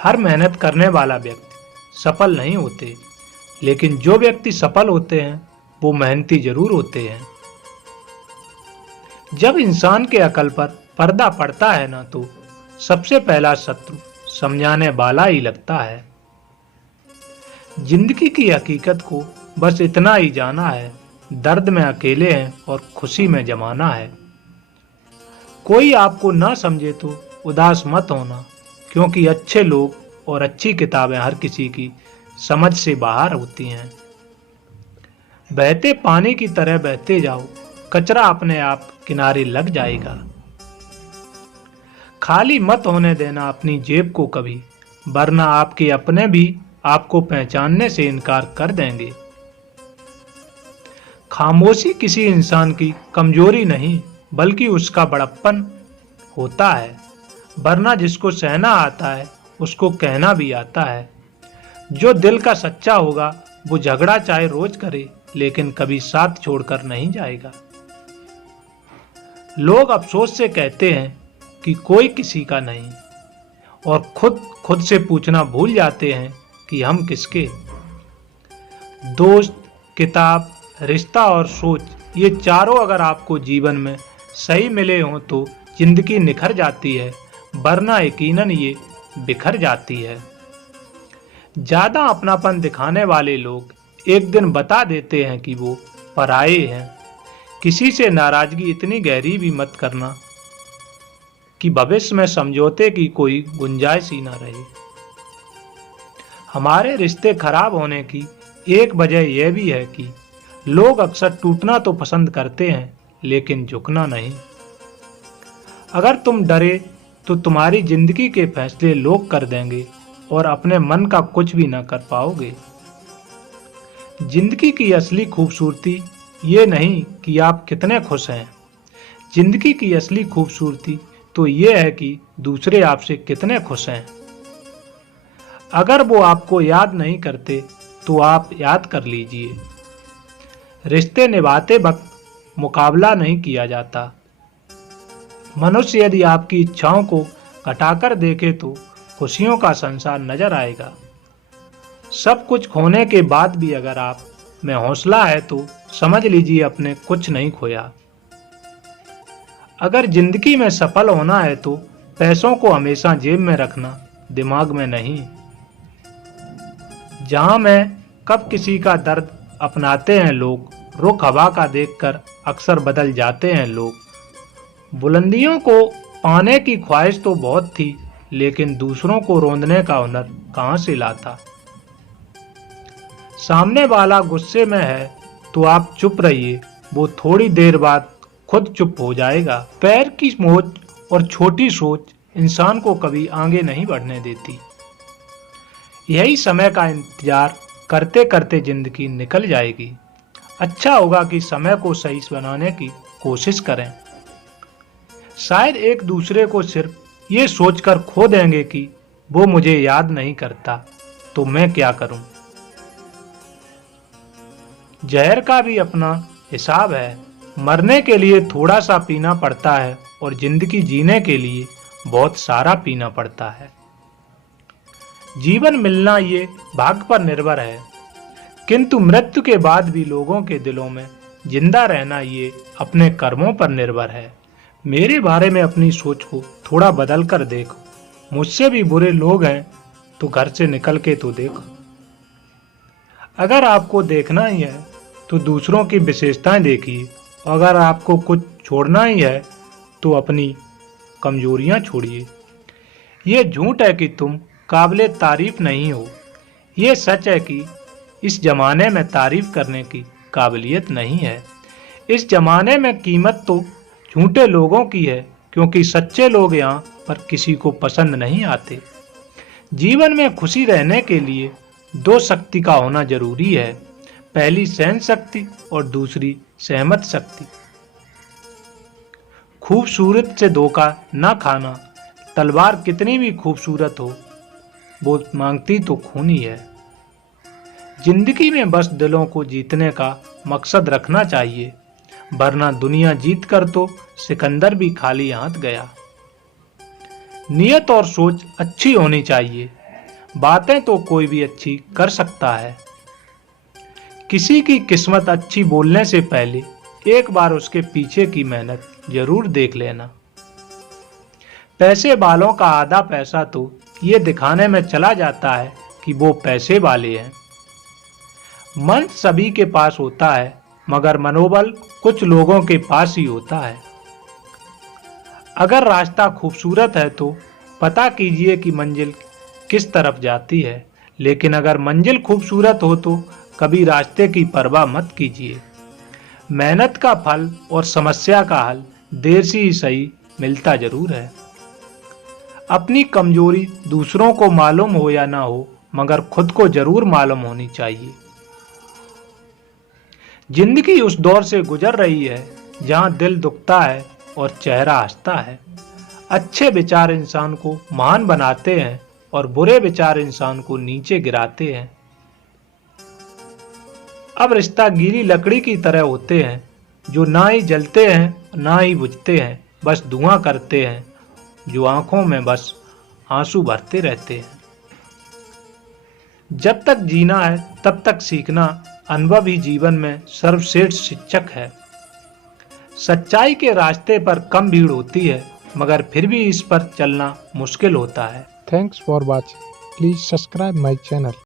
हर मेहनत करने वाला व्यक्ति सफल नहीं होते, लेकिन जो व्यक्ति सफल होते हैं वो मेहनती जरूर होते हैं। जब इंसान के अकल पर पर्दा पड़ता है ना, तो सबसे पहला शत्रु समझाने वाला ही लगता है। जिंदगी की हकीकत को बस इतना ही जाना है, दर्द में अकेले हैं और खुशी में जमाना है। कोई आपको ना समझे तो उदास मत होना, क्योंकि अच्छे लोग और अच्छी किताबें हर किसी की समझ से बाहर होती हैं। बहते पानी की तरह बहते जाओ, कचरा अपने आप किनारे लग जाएगा। खाली मत होने देना अपनी जेब को कभी, वरना आपके अपने भी आपको पहचानने से इनकार कर देंगे। खामोशी किसी इंसान की कमजोरी नहीं, बल्कि उसका बड़प्पन होता है, वरना जिसको सहना आता है उसको कहना भी आता है। जो दिल का सच्चा होगा वो झगड़ा चाहे रोज करे, लेकिन कभी साथ छोड़कर नहीं जाएगा। लोग अफसोस से कहते हैं कि कोई किसी का नहीं, और खुद से पूछना भूल जाते हैं कि हम किसके। दोस्त, किताब, रिश्ता और सोच, ये चारों अगर आपको जीवन में सही मिले हों तो जिंदगी निखर जाती है, वरना यकीनन ये बिखर जाती है। ज्यादा अपनापन दिखाने वाले लोग एक दिन बता देते हैं कि वो पराये हैं। किसी से नाराजगी इतनी गहरी भी मत करना कि भविष्य में समझौते की कोई गुंजाइश ही ना रहे। हमारे रिश्ते खराब होने की एक वजह यह भी है कि लोग अक्सर टूटना तो पसंद करते हैं, लेकिन झुकना नहीं। अगर तुम डरे तो तुम्हारी जिंदगी के फैसले लोग कर देंगे और अपने मन का कुछ भी ना कर पाओगे। जिंदगी की असली खूबसूरती ये नहीं कि आप कितने खुश हैं, जिंदगी की असली खूबसूरती तो ये है कि दूसरे आपसे कितने खुश हैं। अगर वो आपको याद नहीं करते तो आप याद कर लीजिए। रिश्ते निभाते वक्त मुकाबला नहीं किया जाता। मनुष्य यदि आपकी इच्छाओं को घटाकर देखे तो खुशियों का संसार नजर आएगा। सब कुछ खोने के बाद भी अगर आप में हौसला है तो समझ लीजिए आपने कुछ नहीं खोया। अगर जिंदगी में सफल होना है तो पैसों को हमेशा जेब में रखना, दिमाग में नहीं। जहां में कब किसी का दर्द अपनाते हैं लोग, रुख हवा का देखकर अक्सर बदल जाते हैं लोग। बुलंदियों को पाने की ख्वाहिश तो बहुत थी, लेकिन दूसरों को रोंदने का हुनर कहां से लाता। सामने वाला गुस्से में है तो आप चुप रहिए, वो थोड़ी देर बाद खुद चुप हो जाएगा। पैर की मोच और छोटी सोच इंसान को कभी आगे नहीं बढ़ने देती। यही समय का इंतजार करते करते जिंदगी निकल जाएगी। अच्छा होगा कि समय को सही बनाने की कोशिश करें। शायद एक दूसरे को सिर्फ ये सोचकर खो देंगे कि वो मुझे याद नहीं करता तो मैं क्या करूं। जहर का भी अपना हिसाब है। मरने के लिए थोड़ा सा पीना पड़ता है और जिंदगी जीने के लिए बहुत सारा पीना पड़ता है। जीवन मिलना ये भाग्य पर निर्भर है, किंतु मृत्यु के बाद भी लोगों के दिलों में जिंदा रहना ये अपने कर्मों पर निर्भर है। मेरे बारे में अपनी सोच को थोड़ा बदल कर देखो। मुझसे भी बुरे लोग हैं तो घर से निकल के तो देखो। अगर आपको देखना ही है तो दूसरों की विशेषताएं देखिए, अगर आपको कुछ छोड़ना ही है तो अपनी कमजोरियां छोड़िए। ये झूठ है कि तुम काबिले तारीफ नहीं हो, ये सच है कि इस जमाने में तारीफ करने की काबिलियत नहीं है। इस जमाने में कीमत तो झूठे लोगों की है, क्योंकि सच्चे लोग यहाँ पर किसी को पसंद नहीं आते। जीवन में खुशी रहने के लिए दो शक्ति का होना जरूरी है, पहली सहन शक्ति और दूसरी सहमत शक्ति। खूबसूरत से धोखा ना खाना। तलवार कितनी भी खूबसूरत हो, वो मांगती तो खून ही है। जिंदगी में बस दिलों को जीतने का मकसद रखना चाहिए, वरना दुनिया जीत कर तो सिकंदर भी खाली हाथ गया। नियत और सोच अच्छी होनी चाहिए, बातें तो कोई भी अच्छी कर सकता है। किसी की किस्मत अच्छी बोलने से पहले एक बार उसके पीछे की मेहनत जरूर देख लेना। पैसे वालों का आधा पैसा तो ये दिखाने में चला जाता है कि वो पैसे वाले हैं। मन सभी के पास होता है, मगर मनोबल कुछ लोगों के पास ही होता है। अगर रास्ता खूबसूरत है तो पता कीजिए कि मंजिल किस तरफ जाती है, लेकिन अगर मंजिल खूबसूरत हो तो कभी रास्ते की परवाह मत कीजिए। मेहनत का फल और समस्या का हल देर से ही सही मिलता जरूर है। अपनी कमजोरी दूसरों को मालूम हो या ना हो, मगर खुद को जरूर मालूम होनी चाहिए। जिंदगी उस दौर से गुजर रही है जहां दिल दुखता है और चेहरा हंसता है। अच्छे विचार इंसान को महान बनाते हैं और बुरे विचार इंसान को नीचे गिराते हैं। अब रिश्ता गीली लकड़ी की तरह होते हैं, जो ना ही जलते हैं ना ही बुझते हैं, बस धुआं करते हैं, जो आंखों में बस आंसू भरते रहते हैं। जब तक जीना है तब तक सीखना, अनुभव ही जीवन में सर्वश्रेष्ठ शिक्षक है। सच्चाई के रास्ते पर कम भीड़ होती है, मगर फिर भी इस पर चलना मुश्किल होता है। Thanks for watching. Please subscribe my channel.